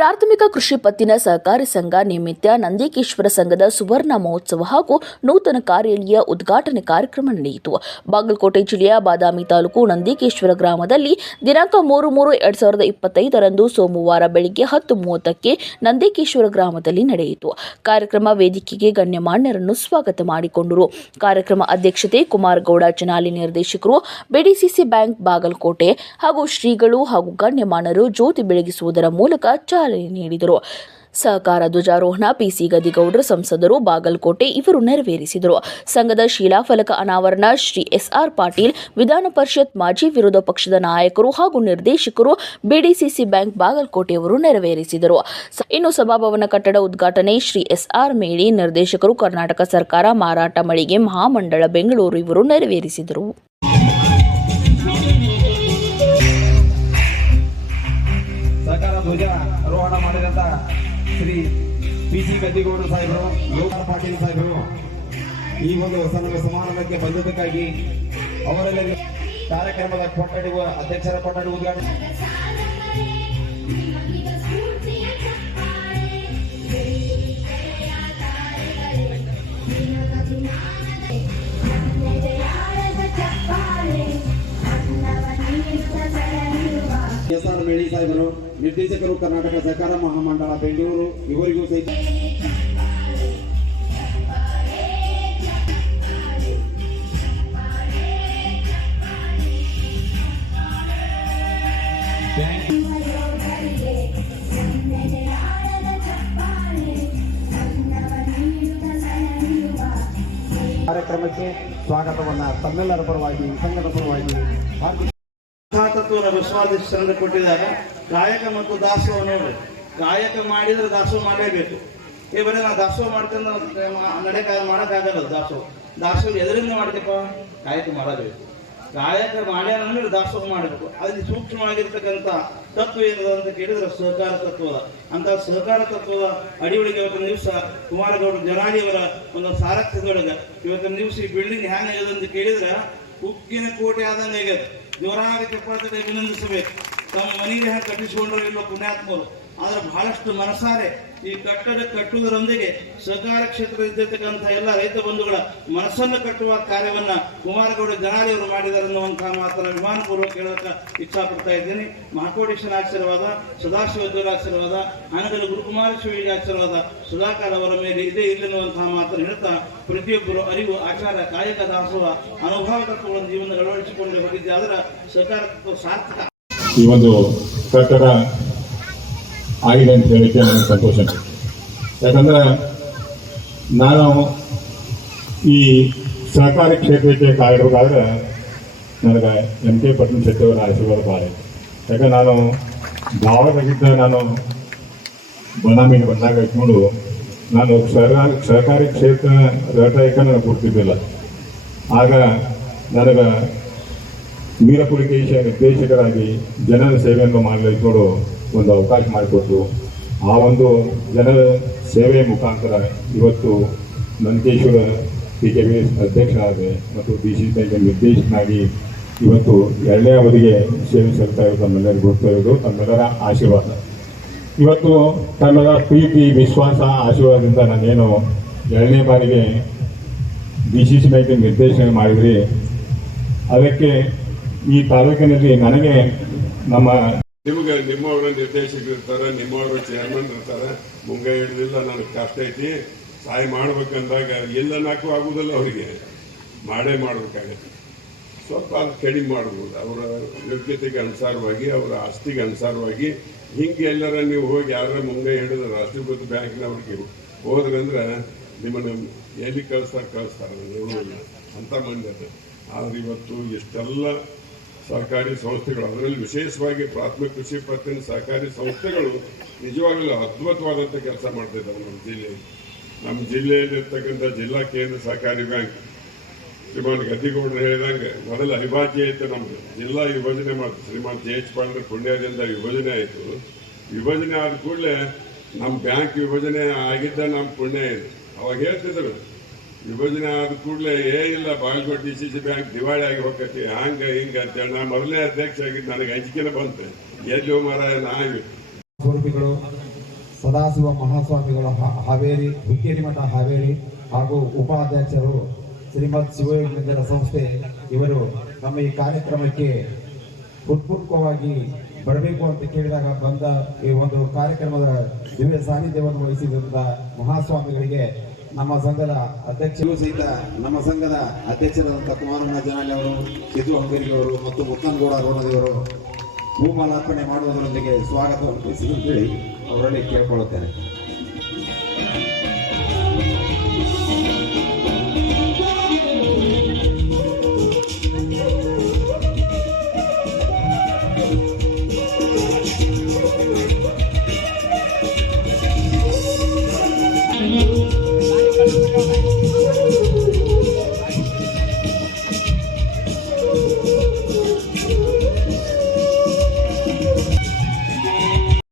ಪ್ರಾಥಮಿಕ ಕೃಷಿ ಪತ್ತಿನ ಸಹಕಾರಿ ಸಂಘ ನಿಮಿತ್ತ ನಂದಿಕೇಶ್ವರ ಸಂಘದ ಸುವರ್ಣ ಮಹೋತ್ಸವ ಹಾಗೂ ನೂತನ ಕಾರ್ಯಾಲಯ ಉದ್ಘಾಟನೆ ಕಾರ್ಯಕ್ರಮ ನಡೆಯಿತು. ಬಾಗಲಕೋಟೆ ಜಿಲ್ಲೆಯ ಬಾದಾಮಿ ತಾಲೂಕು ನಂದಿಕೇಶ್ವರ ಗ್ರಾಮದಲ್ಲಿ ದಿನಾಂಕ 3/3/2025 ಸೋಮವಾರ ಬೆಳಗ್ಗೆ 10:30ಕ್ಕೆ ನಂದಿಕೇಶ್ವರ ಗ್ರಾಮದಲ್ಲಿ ನಡೆಯಿತು. ಕಾರ್ಯಕ್ರಮ ವೇದಿಕೆಗೆ ಗಣ್ಯಮಾನ್ಯರನ್ನು ಸ್ವಾಗತ ಮಾಡಿಕೊಂಡರು. ಕಾರ್ಯಕ್ರಮ ಅಧ್ಯಕ್ಷತೆ ಕುಮಾರಗೌಡ ಚನಾಲಿ, ನಿರ್ದೇಶಕರು ಬಿಡಿಸಿಸಿ ಬ್ಯಾಂಕ್ ಬಾಗಲಕೋಟೆ ಹಾಗೂ ಶ್ರೀಗಳು ಹಾಗೂ ಗಣ್ಯಮಾನ್ಯರು ಜ್ಯೋತಿ ಬೆಳಗಿಸುವುದರ ಮೂಲಕ ಚಾಲನೆ ನೀಡಿದರು. ಸಹಕಾರ ಧ್ವಜಾರೋಹಣ ಪಿಸಿ ಗದಿಗೌಡರು, ಸಂಸದರು ಬಾಗಲಕೋಟೆ ಇವರು ನೆರವೇರಿಸಿದರು. ಸಂಘದ ಶಿಲಾಫಲಕ ಅನಾವರಣ ಶ್ರೀ ಎಸ್ಆರ್ ಪಾಟೀಲ್, ವಿಧಾನ ಪರಿಷತ್ ಮಾಜಿ ವಿರೋಧ ಪಕ್ಷದ ನಾಯಕರು ಹಾಗೂ ನಿರ್ದೇಶಕರು ಬಿಡಿಸಿಸಿ ಬ್ಯಾಂಕ್ ಬಾಗಲಕೋಟೆಯವರು ನೆರವೇರಿಸಿದರು. ಇನ್ನು ಸಭಾಭವನ ಕಟ್ಟಡ ಉದ್ಘಾಟನೆ ಶ್ರೀ ಎಸ್ಆರ್ ಮೇಳಿ, ನಿರ್ದೇಶಕರು ಕರ್ನಾಟಕ ಸರ್ಕಾರ ಮಾರಾಟ ಮಳಿಗೆ ಮಹಾಮಂಡಳ ಬೆಂಗಳೂರು ಇವರು ನೆರವೇರಿಸಿದರು. ಧ್ವಜಾರೋಹಣ ಮಾಡಿದಂತ ಶ್ರೀ ಪಿಸಿ ಗದ್ದಿಗೌಡರು ಸಾಹೇಬರು, ಲೋಕನಾಥ್ ಪಾಟೀಲ್ ಸಾಹೇಬರು ಈ ಒಂದು ಸಮಾರಂಭಕ್ಕೆ ಬಂದದಕ್ಕಾಗಿ ಅವರೆಲ್ಲರಿಗೂ ಕಾರ್ಯಕ್ರಮದ ಕೊಠಡಿ ಅಧ್ಯಕ್ಷರ ಕೊಠಡಿ ಉದ್ಘಾಟನೆ ಎಸ್ಆರ್ ಮೇಳಿ ಸಾಹೇಬರು, ನಿರ್ದೇಶಕರು ಕರ್ನಾಟಕ ಸರ್ಕಾರ ಮಹಾಮಂಡಳ ಬೆಂಗಳೂರು ಇವರಿಗೂ ಸಹಿತ ಕಾರ್ಯಕ್ರಮಕ್ಕೆ ಸ್ವಾಗತವನ್ನ ತಮ್ಮೆಲ್ಲರ ಪರವಾಗಿ ಸಂಘದ ಪರವಾಗಿ ತತ್ವದ ವಿಶ್ವಾಸ ಕೊಟ್ಟಿದ್ದಾರೆ. ಕಾಯಕ ಮತ್ತು ದಾಸೋಹ ನೋಡ್ರಿ, ಕಾಯಕ ಮಾಡಿದ್ರೆ ದಾಸೋಹ ಮಾಡಲೇಬೇಕು. ಈ ಬರೀ ನಾವು ದಾಸೋಹ ಮಾಡ್ಕೊಂಡು ಮಾಡೋಕ್ಕಾಗಲ್ಲ. ದಾಸೋಹ ಎದರಿಂದ ಮಾಡ್ತೇಪ್ಪ? ಕಾಯಕ ಮಾಡಬೇಕು. ಕಾಯಕ ಮಾಡ್ಯಾನಂದ್ರೆ ದಾಸೋಹ ಮಾಡಬೇಕು. ಅಲ್ಲಿ ಸೂಕ್ಷ್ಮವಾಗಿರ್ತಕ್ಕಂಥ ತತ್ವ ಏನಿದೆ ಅಂತ ಕೇಳಿದ್ರೆ ಸಹಕಾರ ತತ್ವದ ಅಂತ ಸಹಕಾರ ತತ್ವದ ಅಡಿಯೊಳಗೆ ಇವತ್ತಿನ ದಿವಸ ಕುಮಾರಗೌಡ ಜನಾಡಿಯವರ ಒಂದು ಸಾರಥ್ಯದೊಳಗೆ ಇವತ್ತಿನ ದಿವಸ ಈ ಬಿಲ್ಡಿಂಗ್ ಹ್ಯಾಂಗಾಗಿದೆ ಅಂತ ಕೇಳಿದ್ರೆ ಉಕ್ಕಿನ ಕೋಟೆ ಆದಂಗೆ ಆಗ್ಯದ. ಜೋರಾಗಿ ಚಪ್ಪಾಳೆ ಅಭಿನಂದಿಸಬೇಕು. ತಮ್ಮ ಮನೆಗೆ ಹ್ಯಾಂಗೆ ಕಟ್ಟಿಸಿಕೊಂಡ್ರು ಇಲ್ಲೋ ಪುಣ್ಯಾತ್ಮರು. ಆದರೆ ಬಹಳಷ್ಟು ಮನಸಾರೆ ಈ ಕಟ್ಟಡ ಕಟ್ಟುವುದರೊಂದಿಗೆ ಸಹಕಾರ ಕ್ಷೇತ್ರದಲ್ಲಿರ್ತಕ್ಕಂಥ ಎಲ್ಲ ರೈತ ಬಂಧುಗಳ ಮನಸ್ಸನ್ನು ಕಟ್ಟುವ ಕಾರ್ಯವನ್ನ ಕುಮಾರಗೌಡ ಜನಾಲಿ ಅವರು ಮಾಡಿದ್ದಾರೆ ಅನ್ನುವಂತಹ ಮಾತನ್ನ ವಿಮಾನಪೂರ್ವಕ ಹೇಳೋಕೆ ಇಚ್ಛಾಪಡ್ತಾ ಇದ್ದೀನಿ. ಮಹಾಕೋಟೇಶ್ವರ ಆಶೀರ್ವಾದ, ಸದಾಶಿವ ಆಶೀರ್ವಾದ, ಆನಗಲ್ ಗುರುಕುಮಾರ ಶಿವರಿಗೆ ಆಶೀರ್ವಾದ ಸುಧಾಕರ್ ಅವರ ಮೇಲೆ ಇದೆ ಇಲ್ಲನ್ನುವಂತಹ ಮಾತನ್ನು ಹೇಳ್ತಾ ಪ್ರತಿಯೊಬ್ಬರು ಅರಿವು, ಆಚಾರ, ಕಾಯಕ ದಾಸೋಹ, ಅನುಭವ ತತ್ವಗಳನ್ನು ಜೀವನ ಅಳವಡಿಸಿಕೊಂಡು ಹೋಗಿದ್ದೆ ಅದರ ಸಹಕಾರ ಸಾರ್ಥಕ. ಈ ಒಂದು ಕಟ್ಟಡ ಆಗಿದೆ ಅಂತ ಹೇಳಿಕ್ಕೆ ನನಗೆ ಸಂತೋಷ. ಯಾಕಂದರೆ ನಾನು ಈ ಸಹಕಾರಿ ಕ್ಷೇತ್ರಕ್ಕೆ ಕಾಯಿರಬೇಕಾದ್ರೆ ನನಗೆ MK ಪಟ್ಟಣ ಶೆಟ್ಟಿಯವರ ಆಶೀರ್ವಾದ ಭಾಳ ಇದೆ. ಯಾಕಂದ್ರೆ ನಾನು ಧಾರವಾಡದಾಗಿದ್ದ ನಾನು ಬನಾಮಿಗೆ ಬಂದಾಗ ಇಟ್ಕೊಂಡು ನಾನು ಸಹಕಾರಿ ಕ್ಷೇತ್ರ ರಟಯಕ ನನಗೆ ಕೊಡ್ತಿದ್ದಿಲ್ಲ. ಆಗ ನನಗೆ ವೀರಪುಲಿಕೇಶ ನಿರ್ದೇಶಕರಾಗಿ ಜನರ ಸೇವೆಯನ್ನು ಮಾಡಲಿಟ್ಟು ಒಂದು ಅವಕಾಶ ಮಾಡಿಕೊಟ್ಟು ಆ ಒಂದು ಜನರ ಸೇವೆ ಮುಖಾಂತರ ಇವತ್ತು ನಂದಿಕೇಶ್ವರ PKB ಅಧ್ಯಕ್ಷರಾಗಿ ಮತ್ತು BC ಬ್ಯಾಂಕ್ ನಿರ್ದೇಶಕನಾಗಿ ಇವತ್ತು 2ನೇ ಅವಧಿಗೆ ಸೇವೆ ಸಲ್ತಾ ಇರೋದು ತಮ್ಮೆಲ್ಲರಿಗೂ ಗೊತ್ತಾ ಇರೋದು ತಮ್ಮೆಲ್ಲರ ಆಶೀರ್ವಾದ. ಇವತ್ತು ತಮ್ಮೆಲ್ಲರ ಪ್ರೀತಿ, ವಿಶ್ವಾಸ, ಆಶೀರ್ವಾದದಿಂದ ನಾನೇನು 2ನೇ ಬಾರಿಗೆ BCC ಬ್ಯಾಂಕ್ ನಿರ್ದೇಶನ ಮಾಡಿದ್ರಿ. ಅದಕ್ಕೆ ಈ ತಾಲೂಕಿನಲ್ಲಿ ನನಗೆ ನಿಮ್ಮವರು ನಿರ್ದೇಶಕರು ಇರ್ತಾರೆ, ನಿಮ್ಮವರು ಚೇರ್ಮನ್ ಇರ್ತಾರೆ. ಮುಂಗೈ ಹಿಡಿದಿಲ್ಲ, ನನಗೆ ಕಷ್ಟ ಐತಿ, ಸಹಾಯ ಮಾಡ್ಬೇಕಂದಾಗ ಎಲ್ಲ ನಾಲ್ಕು ಆಗುವುದಿಲ್ಲ. ಅವರಿಗೆ ಮಾಡಬೇಕಾಗತ್ತೆ. ಸ್ವಲ್ಪ ಅದು ಕಡಿಮೆ ಮಾಡ್ಬೋದು ಅವರ ಯೋಗ್ಯತೆಗೆ ಅನುಸಾರವಾಗಿ, ಅವರ ಆಸ್ತಿಗೆ ಅನುಸಾರವಾಗಿ. ಹಿಂಗೆ ಎಲ್ಲರ ನೀವು ಹೋಗಿ ಯಾರ ಮುಂಗೈ ಹಿಡಿದ ರಾಷ್ಟ್ರೀಕೃತ ಬ್ಯಾಂಕ್ನವ್ರಿಗೆ ಹೋದ್ರಂದ್ರೆ ನಿಮ್ಮನ್ನು ಎಲ್ಲಿ ಕಳಿಸ್ತಾರೆ ನೋಡೋಲ್ಲ ಅಂತ ಮಂದಿ ಅದು. ಆದರೆ ಇವತ್ತು ಇಷ್ಟೆಲ್ಲ ಸಹಕಾರಿ ಸಂಸ್ಥೆಗಳು, ಅದರಲ್ಲಿ ವಿಶೇಷವಾಗಿ ಪ್ರಾಥಮಿಕ ಕೃಷಿ ಪತ್ತಿನ ಸಹಕಾರಿ ಸಂಸ್ಥೆಗಳು ನಿಜವಾಗಲೂ ಅದ್ಭುತವಾದಂಥ ಕೆಲಸ ಮಾಡ್ತಿದ್ದಾರೆ ನಮ್ಮ ಜಿಲ್ಲೆಯಲ್ಲಿ. ನಮ್ಮ ಜಿಲ್ಲೆಯಲ್ಲಿರ್ತಕ್ಕಂಥ ಜಿಲ್ಲಾ ಕೇಂದ್ರ ಸಹಕಾರಿ ಬ್ಯಾಂಕ್ ಶ್ರೀಮಾನ್ ಗದ್ದಿಗೌಡರು ಹೇಳಿದಂಗೆ ಮೊದಲ ಅವಿಭಾಜ್ಯ ಇತ್ತು. ನಮ್ಮದು ಜಿಲ್ಲಾ ವಿಭಜನೆ ಮಾಡ್ತು. ಶ್ರೀಮಾನ್ JH ಪಾಂಡ್ರೆ ಪುಣ್ಯದಿಂದ ವಿಭಜನೆ ಆಯಿತು. ವಿಭಜನೆ ಆದ ಕೂಡಲೇ ನಮ್ಮ ಬ್ಯಾಂಕ್ ವಿಭಜನೆ ಆಗಿದ್ದ ನಮ್ಮ ಪುಣ್ಯ ಇದೆ. ಅವಾಗ ಹೇಳ್ತಿದ್ರು ವಿಭಜನೆ ಆದ ಕೂಡಲೇ ಏನಿಲ್ಲ ಬಾಗಲಕೋಟೆ DCC ಬ್ಯಾಂಕ್ ಡಿವೈಡ್ ಆಗಿ ಹೋಗತ್ತೆ ಹಂಗೆ ಹಿಂಗೆ ಅಂತೇಳಿ ನಾ ಮೊದಲನೇ ಅಧ್ಯಕ್ಷ ಆಗಿದ್ದು ನನಗೆ ಅಂಜಿಕೆನ ಬಂತೆ. ಎಲ್ಲಿ ಮಾರಾಯ ಸ್ವರೂಪಿಗಳು ಸದಾಶಿವ ಮಹಾಸ್ವಾಮಿಗಳು ಹಾವೇರಿ ಹುಕ್ಕೇರಿ ಮಠ ಹಾವೇರಿ ಹಾಗೂ ಉಪಾಧ್ಯಕ್ಷರು ಶ್ರೀಮದ್ ಶಿವಯೋಗೇಂದ್ರ ಸಂಸ್ಥೆ ಇವರು ನಮ್ಮ ಈ ಕಾರ್ಯಕ್ರಮಕ್ಕೆ ಹೃತ್ಪೂರ್ವಕವಾಗಿ ಬರಬೇಕು ಅಂತ ಕೇಳಿದಾಗ ಬಂದ ಈ ಒಂದು ಕಾರ್ಯಕ್ರಮದ ದಿವ್ಯ ಸಾನ್ನಿಧ್ಯವನ್ನು ವಹಿಸಿದಂತ ಮಹಾಸ್ವಾಮಿಗಳಿಗೆ ನಮ್ಮ ಸಂಘದ ಅಧ್ಯಕ್ಷರು ಸಹಿತ ನಮ್ಮ ಸಂಘದ ಅಧ್ಯಕ್ಷರಾದಂಥ ಕುಮಾರಣ್ಣ ಜನಾಲಿ ಅವರು, ಸಿದ್ದು ಹಂಗೇರಿ ಅವರು ಮತ್ತು ಮುತ್ತನಗೌಡ ರೋಣದೇವರು ಹೂಮಾಲಾರ್ಪಣೆ ಮಾಡುವುದರೊಂದಿಗೆ ಸ್ವಾಗತವನ್ನು ಬಯಸಿದಂತೇಳಿ ಅವರಲ್ಲಿ ಕೇಳಿಕೊಳ್ಳುತ್ತೇನೆ.